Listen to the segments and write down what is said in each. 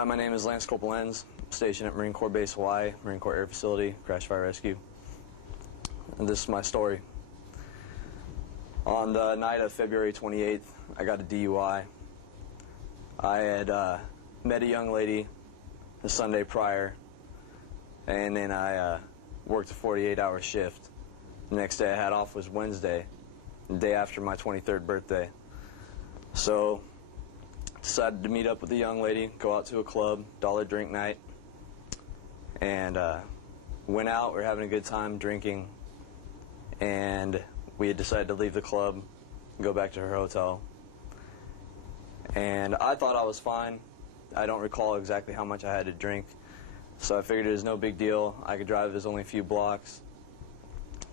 Hi, my name is Lance Corporal Enz, stationed at Marine Corps Base Hawaii, Marine Corps Air Facility, Crash Fire Rescue. And this is my story. On the night of February 28th, I got a DUI. I had met a young lady the Sunday prior, and then I worked a 48-hour shift. The next day I had off was Wednesday, the day after my 23rd birthday. So decided to meet up with a young lady, go out to a club, dollar drink night, and went out. We were having a good time drinking, and we had decided to leave the club and go back to her hotel. And I thought I was fine. I don't recall exactly how much I had to drink, so I figured it was no big deal. I could drive. It was only a few blocks.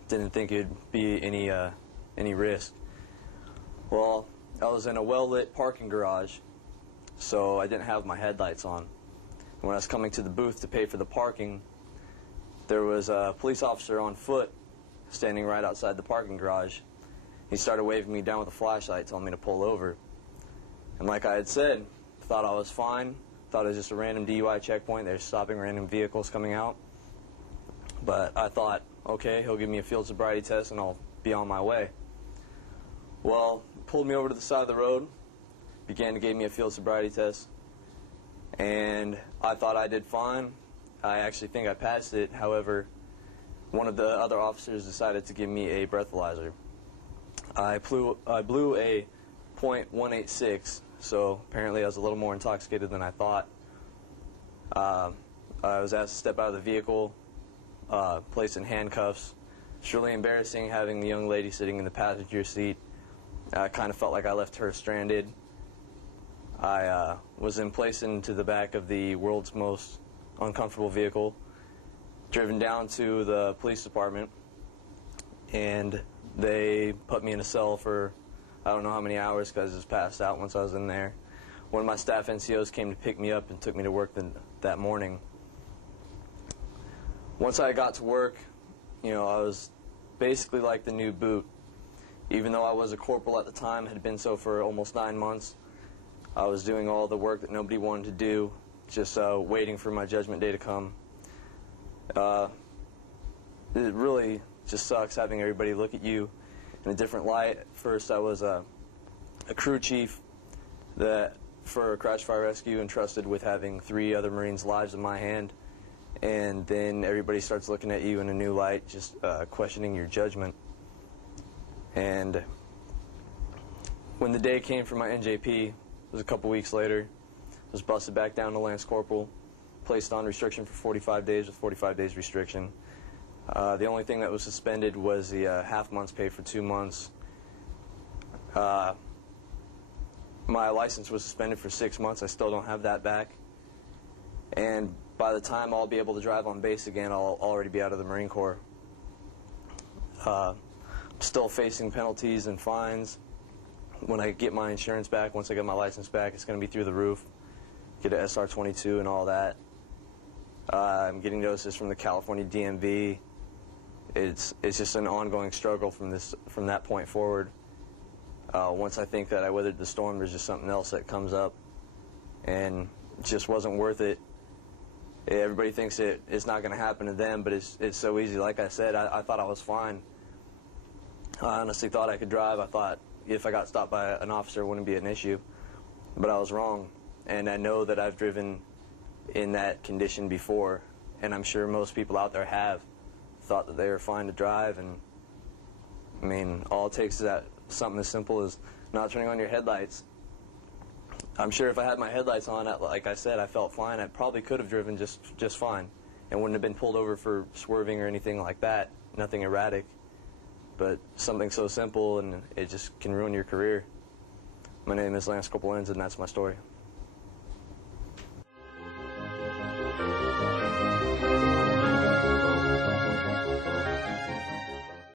Didn't think it'd be any risk. Well, I was in a well-lit parking garage, so I didn't have my headlights on. When I was coming to the booth to pay for the parking, there was a police officer on foot standing right outside the parking garage. He started waving me down with a flashlight, telling me to pull over. And like I had said, thought I was fine, thought it was just a random DUI checkpoint. They were stopping random vehicles coming out. But I thought, okay, he'll give me a field sobriety test and I'll be on my way. Well, pulled me over to the side of the road, began to give me a field sobriety test, and I thought I did fine. I actually think I passed it. However, one of the other officers decided to give me a breathalyzer. I blew a .186, so apparently I was a little more intoxicated than I thought. I was asked to step out of the vehicle, placed in handcuffs. It's really embarrassing having the young lady sitting in the passenger seat. I kind of felt like I left her stranded. I was then placed into the back of the world's most uncomfortable vehicle, driven down to the police department, and they put me in a cell for I don't know how many hours because I was passed out once I was in there. One of my staff NCOs came to pick me up and took me to work that morning. Once I got to work, I was basically like the new boot. Even though I was a corporal at the time, had been so for almost 9 months, I was doing all the work that nobody wanted to do, just waiting for my judgment day to come. It really just sucks having everybody look at you in a different light. First, I was a crew chief for Crash Fire Rescue, entrusted with having 3 other Marines' lives in my hand, and then everybody starts looking at you in a new light, just questioning your judgment. And when the day came for my NJP, it was a couple weeks later, I was busted back down to Lance Corporal, placed on restriction for 45 days with 45 days restriction. The only thing that was suspended was the half month's pay for 2 months. My license was suspended for 6 months. I still don't have that back. And by the time I'll be able to drive on base again, I'll already be out of the Marine Corps. Still facing penalties and fines. When I get my insurance back, once I get my license back, it's going to be through the roof. Get an SR-22 and all that. I'm getting notices from the California DMV. It's just an ongoing struggle from that point forward. Once I think that I weathered the storm, there's just something else that comes up, and it just wasn't worth it. Everybody thinks it's not going to happen to them, but it's so easy. Like I said, I thought I was fine. I honestly thought I could drive. I thought if I got stopped by an officer, it wouldn't be an issue. But I was wrong. And I know that I've driven in that condition before, and I'm sure most people out there have thought that they were fine to drive. And I mean, all it takes is something as simple as not turning on your headlights. I'm sure if I had my headlights on, like I said, I felt fine. I probably could have driven just fine and wouldn't have been pulled over for swerving or anything like that. Nothing erratic. But something so simple, and it just can ruin your career. My name is Lance Corporal Enz, and that's my story.